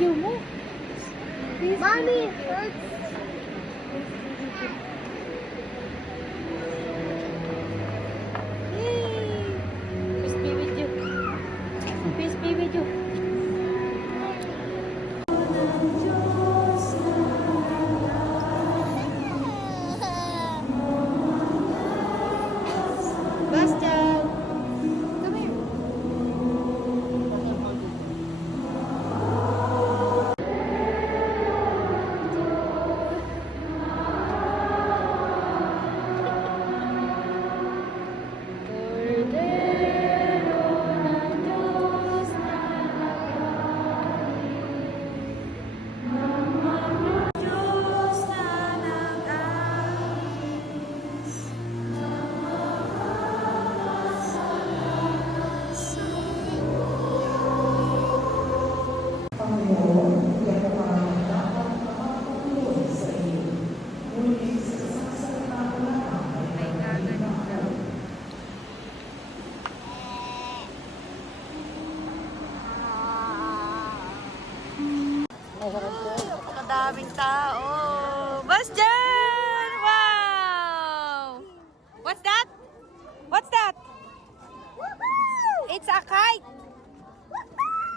Ayaw mo. Mommy! Yay! Peace be with you. Peace be with you. Bastian! Come here. Napakadaming tao. Bastian! Wow! What's that? What's that? It's a kite.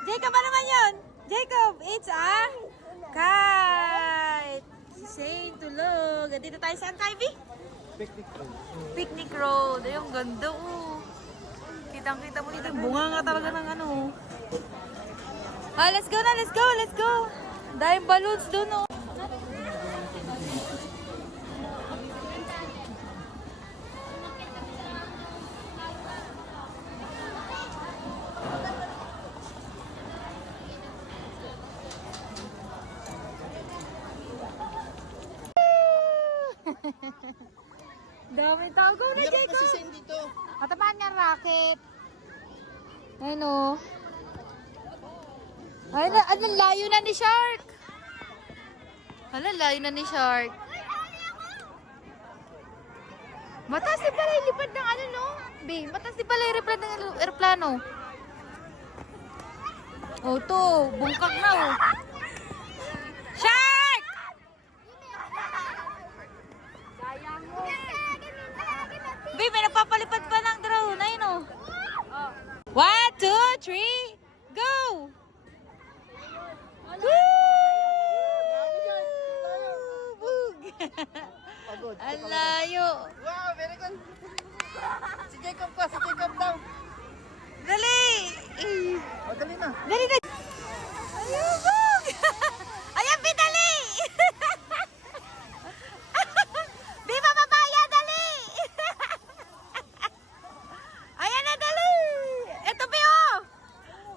Jacob, ano naman yun? Jacob, it's a kite. Si Saint tulog. Dito tayo saan, Ivy? Picnic road. Picnic road. Ayun, ganda Kitang-kita mo dito. Bunga nga talaga ng ano. Let's go na, let's go, let's go. Dahil balloons doon, oh. Dami tao. Go na, Meron Jacob. kasi send dito. Katamaan nga racket. Ayun, oh. Ay, ano, layo na ni Shark. Hala, layo na ni Shark. Mataas din pala yung lipad ng ano, no? Babe, mataas din pala yung lipad ng aeroplano. Oh, to. Bungkak na, oh. Shark! Babe, may nagpapalipad pa ng drone. Ayun, oh. 1, 2, 3, go! Woo! Bug! Pagod. Ang layo. Wow, very good. Si Jacob pa, si Jacob daw. Dali! O, dali na. Dali na! Ayun, bug! Ayan, Pidali! Di ba papaya, dali! Ayan na, dali! Ito, Pio!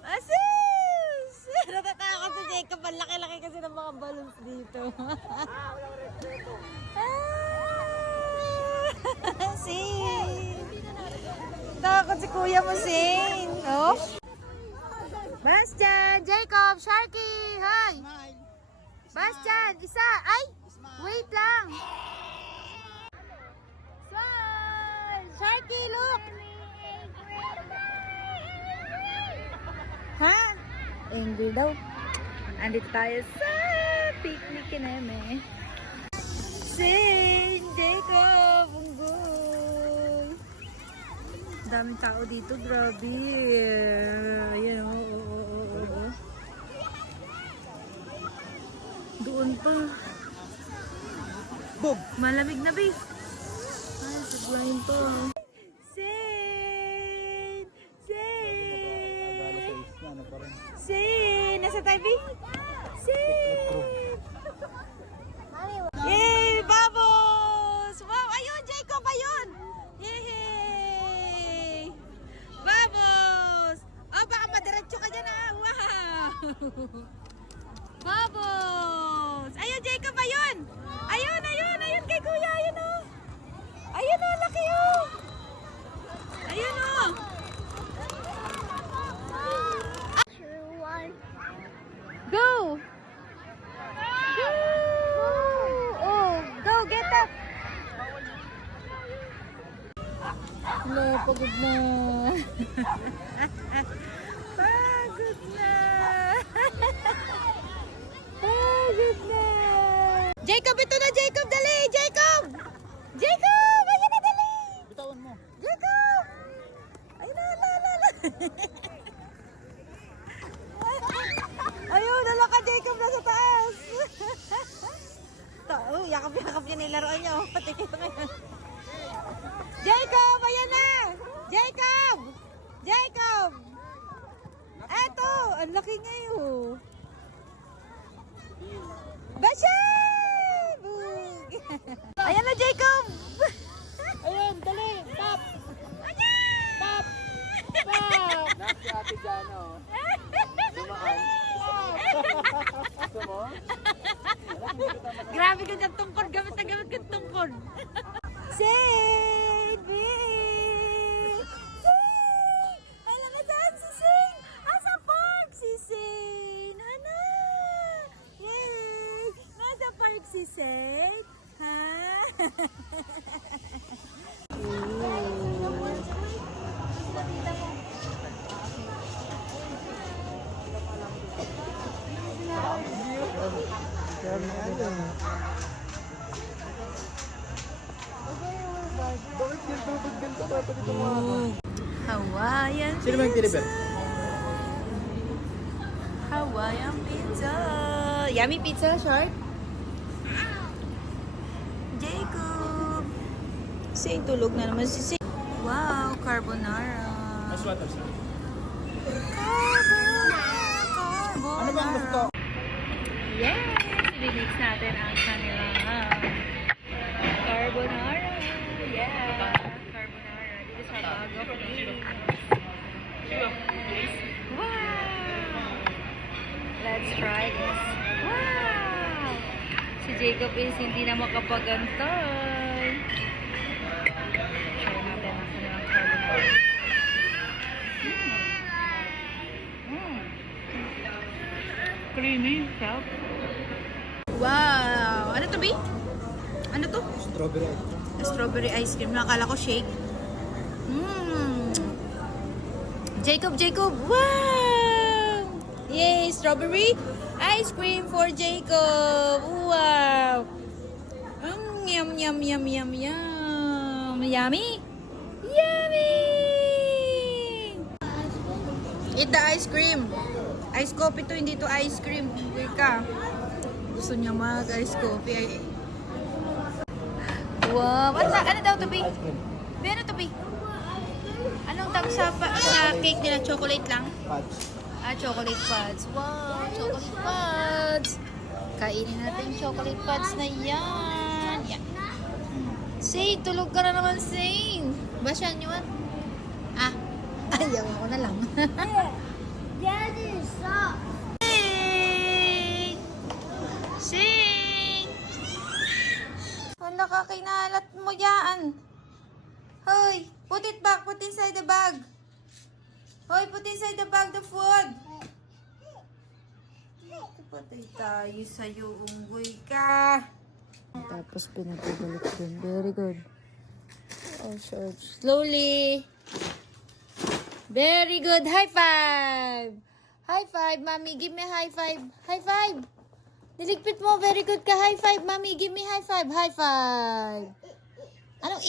Asus! Natatakot si Jacob. Ang laki-laki kasi ng mga balloons dito. Sin! Takot si kuya mo, Sin. Oh? Bastian! Jacob! Sharky! Hi! Bastian! Isa! Ay! Wait lang! Smile! Sharky, look! Ha? Hindi daw. Andito tayo sa picnic namin. Sin! Jacob! Unggoy! Daming tao dito. Grabe. Ayan, oo. Doon pa. Bog! Malamig na, babe. Ay, sigurahin to. Sin! Sin! Sin! Nasa tayo, babe? Sin! Yay! Bubbles! Wow! Ayun, Jacob! Ayun! Yay! Bubbles! Oh, baka madiretso ka dyan, ah! Wow! Bubbles! Ayun, Jacob! Ayun! Ayun! Kay kuya! Ayun, oh! Ayun, oh! Laki, oh! Ayun, oh! Go! Go! Oh, go! Get up! No, pagod na. Pagod na. goodness! Jacob, ito na, Jacob! Dali! Jacob! Jacob! Ayan na, dali! Bitawan mo. Jacob! Ay, la. Ayun, dala ka, Jacob, nasa taas. Yakap-yakap niya na yung laruan niya. Pati kayo ngayon. Jacob, ayan na! Jacob! Jacob! Eto, ang laki ngayon. Basha! Bug! Ayan na, Jacob! Ayun, dali. Tap. Tap. Tap. Nak si Ate Jana, oh. Dumaan. Gusto mo? Grabe ka dyan tungkod. Gamit na gamit ka tungkod. Saint! Bing! Saint! Alam na saan si Saint? Nasa park si Saint! Hana! Yay! Nasa park si Saint? Ha? Bakit ganito? Ba't ganito? Dapat ito mga... Hawaiian Sino ba yung pizza. tinibet? Hawaiian pizza. Yummy pizza, short. Jacob. Saint, tulog na naman si Saint. Wow, carbonara. Maswata siya. Carbonara. Ano bang gusto? Yes! Remix natin ang kanilang carbonara. Yeah! Carbonara. Dito sa Bago Place. Wow! Let's try this. Wow! Si Jacob is hindi na makapagantay. Try natin ang kanilang carbonara. Creamy. Sarap. Wow! Ano to, B? Ano to? Strawberry. Strawberry ice cream. Nakakala ko shake. Jacob! Wow! Yay! Strawberry ice cream for Jacob! Wow! Yum! Yummy! Eat the ice cream! Ice coffee to, hindi to ice cream. Uy ka. Gusto niya mag-ice coffee. Wow! Ano daw to, B? Ano to, B? Anong tawag sa cake nila? Chocolate lang? Fudge. Chocolate fudge. Wow! Chocolate fudge! Kainin natin yung chocolate fudge na yan. Yan. Say, tulog ka na naman, Say. Basyan yun. Ayaw ako na lang. Daddy, stop. Sing! Ang nakakinalat mo yan. Hoy, put it back. Put inside the bag. Hoy, put inside the bag the food. Patay tayo sa'yo, unggoy ka. Tapos pinapabalik dun. Very good. Oh, short. Slowly. Very good. High five. High five, mommy. Give me a high five. High five. Niligpit mo. Very good ka. High five, mommy. Give me high five. High five. Anong